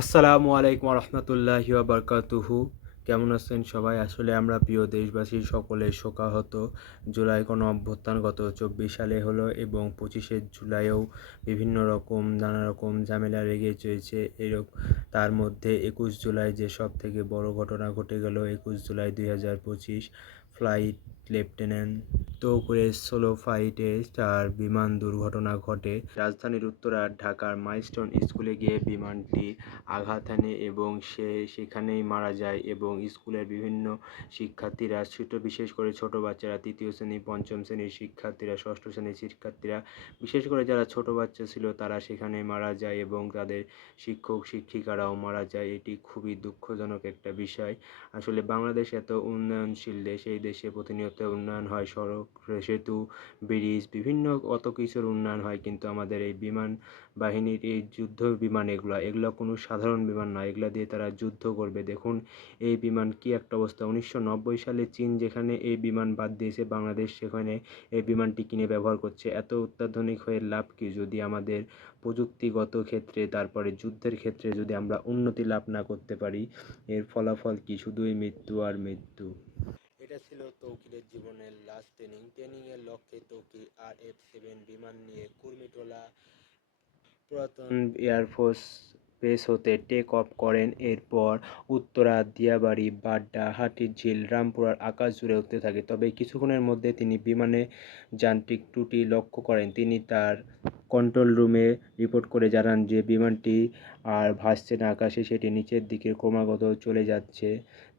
আসসালামু আলাইকুম রহমতুল্লাহি বারকাতুহু কেমন আছেন সবাই? আসলে আমরা প্রিয় দেশবাসী সকলে শোকাহত। জুলাই কোনো অভ্যুত্থান গত চব্বিশ সালে হলো এবং পঁচিশে জুলাইও বিভিন্ন রকম, নানা রকম ঝামেলা লেগে চলেছে। এরকম তার মধ্যে একুশ জুলাই যে সব থেকে বড় ঘটনা ঘটে গেল, একুশ জুলাই দুই হাজার পঁচিশ। Flight lieutenant. করে সোলো ফ্লাইটে তার বিমান দুর্ঘটনা ঘটে। রাজধানীর উত্তরার ঢাকার মাইলস্টোন স্কুলে গিয়ে বিমানটি আঘাত হানে এবং সে সেখানেই মারা যায় এবং স্কুলের বিভিন্ন শিক্ষার্থীরা, ছোট বিশেষ করে ছোট বাচ্চারা, তৃতীয় শ্রেণি, পঞ্চম শ্রেণির শিক্ষার্থীরা, ষষ্ঠ শ্রেণির শিক্ষার্থীরা, বিশেষ করে যারা ছোট বাচ্চা ছিল তারা সেখানে মারা যায় এবং তাদের শিক্ষক, শিক্ষিকারাও মারা যায়। এটি খুবই দুঃখজনক একটা বিষয়। আসলে বাংলাদেশ এত উন্নয়নশীল দেশ, এই দেশে প্রতিনিয়ত উন্নয়ন হয়, সড়ক, সেতু, ব্রিজ, বিভিন্ন কত কিছুর উন্নয়ন হয়, কিন্তু আমাদের এই বিমান বাহিনীর এই যুদ্ধ বিমান এগুলো এগুলো কোনো সাধারণ বিমান নয়, এগুলো দিয়ে তারা যুদ্ধ করবে। দেখুন, এই বিমান কি একটা অবস্থা। উনিশশো নব্বই সালে চীন যেখানে এই বিমান বাদ দিয়েছে, বাংলাদেশ সেখানে এই বিমানটি কিনে ব্যবহার করছে। এত অত্যাধুনিক হয়ে লাভ কি? যদি আমাদের প্রযুক্তিগত ক্ষেত্রে, তারপরে যুদ্ধের ক্ষেত্রে যদি আমরা উন্নতি লাভ না করতে পারি, এর ফলাফল কি? শুধুই মৃত্যু আর মৃত্যু। এটা ছিল তৌকিরের জীবনের লাস্ট ট্রেনিং ট্রেনিংয়ের লক্ষ্যে তৌকির আর এফ সেভেন বিমান নিয়ে কুর্মিটোলা পুরাতন এয়ারফোর্স বেস হতে টেক অফ করেন। এরপর উত্তরা, দিয়াবাড়ি, বাড্ডা, হাতিরঝিল, রামপুরার আকাশ জুড়ে উঠতে থাকে। তবে কিছুক্ষণের মধ্যে তিনি বিমানে যান্ত্রিক ত্রুটি লক্ষ্য করেন। তিনি তার কন্ট্রোল রুমে রিপোর্ট করে জানান যে বিমানটি আর ভাসছে না আকাশে, সেটি নিচের দিকে ক্রমাগত চলে যাচ্ছে।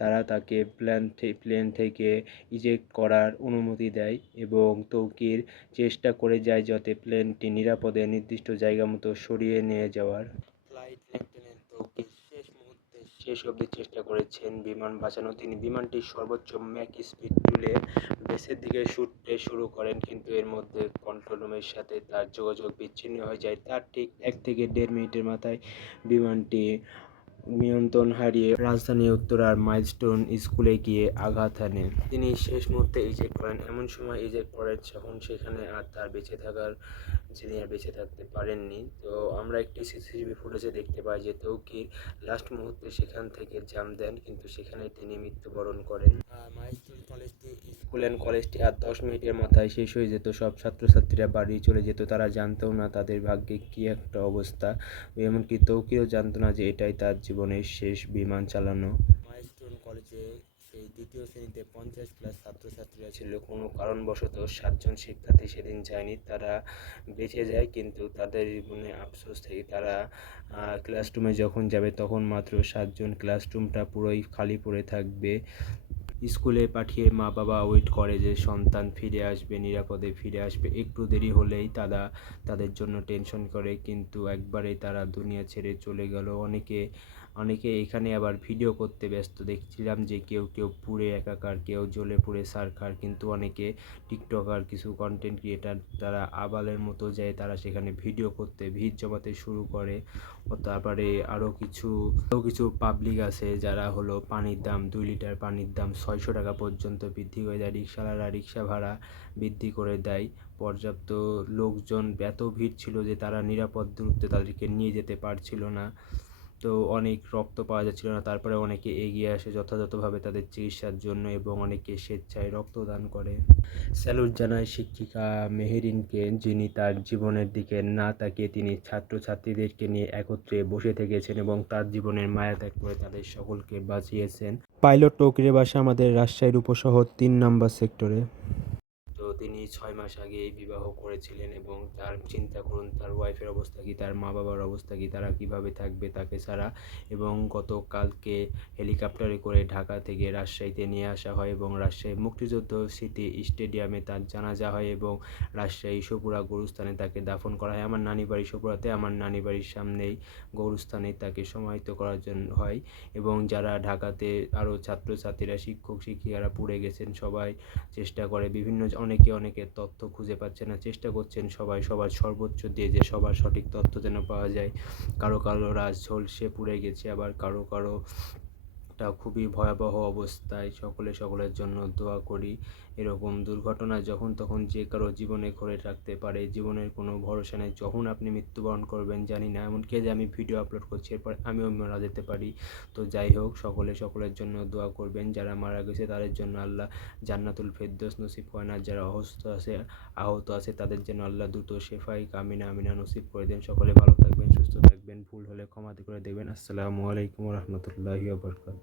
তারা তাকে প্ল্যান প্লেন থেকে ইজেক্ট করার অনুমতি দেয় এবং তৌকির চেষ্টা করে যায় যাতে প্লেনটি নিরাপদে নির্দিষ্ট জায়গা মতো সরিয়ে নিয়ে যাওয়ার। ফ্লাইট লেফটেন্যান্ট তৌকির শেষ মুহূর্তে শেষ অবধি চেষ্টা করেছেন বিমান বাঁচানো। তিনি বিমানটির সর্বোচ্চ ম্যাক স্পিড তুলে বেসের দিকে ছুটতে শুরু করেন, কিন্তু এর মধ্যে কন্ট্রোল রুমের সাথে তার যোগাযোগ বিচ্ছিন্ন হয়ে যায়। তার ঠিক এক থেকে দেড় মিনিটের মাথায় বিমানটি নিয়ন্ত্রণ হারিয়ে রাজধানী উত্তরার মাইলস্টোন স্কুলে গিয়ে আঘাত হানে তিনি শেষ মুহূর্তে ইজেক্ট করেন। এমন সময় ইজেক্ট করেন যখন সেখানে আর তার বেঁচে থাকার যিনি আর বেঁচে থাকতে পারেননি। তো আমরা একটি সিসিটিভি ফুটেজে দেখতে পাই যে তৌকির লাস্ট মুহূর্তে সেখান থেকে জাম দেন, কিন্তু সেখানে তিনি মৃত্যুবরণ করেন। মাইলস্টোন কলেজটি স্কুল অ্যান্ড কলেজটি আর দশ মিনিটের মাথায় শেষ হয়ে যেত। সব ছাত্রছাত্রীরা বাড়ি চলে যেত। তারা জানতেও না তাদের ভাগ্যে কী একটা অবস্থা। এমনকি তৌকিরও জানতো না যে এটাই তার জীবনের শেষ বিমান চালানো। মাইলস্টোন কলেজে সেই দ্বিতীয় শ্রেণীতে পঞ্চাশ প্লাস ছাত্রছাত্রীরা ছিল। কোনো কারণবশত সাতজন শিক্ষার্থী সেদিন যায়নি। তারা বেঁচে যায়, কিন্তু তাদের জীবনে আফসোস থেকে তারা ক্লাসরুমে যখন যাবে, তখন মাত্র সাতজন ক্লাসরুমটা পুরোই খালি পড়ে থাকবে। স্কুলে পাঠিয়ে মা বাবা ওয়েট করে যে সন্তান ফিরে আসবে, নিরাপদে ফিরে আসবে। একটু দেরি হলেই তারা তাদের জন্য টেনশন করে, কিন্তু একবারে তারা দুনিয়া ছেড়ে চলে গেল। অনেকে অনেকে এখানে আবার ভিডিও করতে ব্যস্ত। দেখছিলাম যে কেউ কেউ পুড়ে একাকার, কেউ জ্বলে পুড়ে সারখার, কিন্তু অনেকে টিকটকার, কিছু কন্টেন্ট ক্রিয়েটার তারা আবালের মতো যায়, তারা সেখানে ভিডিও করতে, ভিড় জমাতে শুরু করে। তারপরে আরও কিছু আরও কিছু পাবলিক আছে যারা হলো পানির দাম, দুই লিটার পানির দাম ছয়শো টাকা পর্যন্ত বৃদ্ধি করে দেয়। রিক্সাওয়ালারা রিক্সা ভাড়া বৃদ্ধি করে দেয়। পর্যাপ্ত লোকজন এত ভিড় ছিল যে তারা নিরাপদ দূরত্বে তাদেরকে নিয়ে যেতে পারছিল না। তো অনেক রক্ত পাওয়া যাচ্ছিল না। তারপরে অনেকে এগিয়ে আসে যথাযথভাবে তাদের চিকিৎসার জন্য এবং অনেকে স্বেচ্ছায় রক্তদান করে। স্যালুট জানায় শিক্ষিকা মেহেরিনকে, যিনি তার জীবনের দিকে না তাকিয়ে তিনি ছাত্রছাত্রীদেরকে নিয়ে একত্রে বসে থেকেছেন এবং তার জীবনের মায়া ত্যাগ করে তাদের সকলকে বাঁচিয়েছেন। পাইলট টোকরে বাসা আমাদের রাজশাহীর উপশহর তিন নাম্বার সেক্টরে। তিনি ছয় মাস আগে এই বিবাহ করেছিলেন এবং তার চিন্তা করুন, তার ওয়াইফের অবস্থা কী, তার মা বাবার অবস্থা কী, তারা কীভাবে থাকবে তাকে ছাড়া এবং গতকালকে হেলিকপ্টারে করে ঢাকা থেকে রাজশাহীতে নিয়ে আসা হয় এবং রাজশাহী মুক্তিযুদ্ধ স্মৃতি স্টেডিয়ামে তার জানাজা হয় এবং রাজশাহী সপুরা গরুস্থানে তাকে দাফন করা হয়। আমার নানি বাড়ি সপুরাতে আমার নানি বাড়ির সামনেই গরুস্থানে তাকে সমাহিত করার জন্য হয় এবং যারা ঢাকাতে আরও ছাত্রছাত্রীরা, শিক্ষক, শিক্ষিকারা পুড়ে গেছেন সবাই চেষ্টা করে। বিভিন্ন অনেকে অনেকের তথ্য খুঁজে পাচ্ছে না। চেষ্টা করছেন সবাই সবার সর্বোচ্চ দিয়ে যে সবার সঠিক তথ্য যেন পাওয়া যায়। কারও কারও রাজ ঝলসে পুড়ে গেছে, আবার কারও কারও একটা খুবই ভয়াবহ অবস্থায় সকলে সকলের জন্য দোয়া করি। এরকম দুর্ঘটনা যখন তখন যে কারও জীবনে ঘরে থাকতে পারে, জীবনের কোনো ভরসা নেই, যখন আপনি মৃত্যুবরণ করবেন, জানি না, এমনকি যে আমি ভিডিও আপলোড করছি, এরপর আমিও মারা যেতে পারি। তো যাই হোক, সকলে সকলের জন্য দোয়া করবেন, যারা মারা গেছে তাদের জন্য আল্লাহ জান্নাতুল ফেরদৌস নসিব করেন না যারা অসুস্থ আছে, আহত আছে, তাদের জন্য আল্লাহ দ্রুত শেফাই, কামিনা, আমিনা নসিব করে দেন। সকলে ভালো থাকবেন, সুস্থ থাকবেন, ভুল হলে ক্ষমা করে দেবেন। আসসালামু আলাইকুম রহমতুল্লাহি বরকাত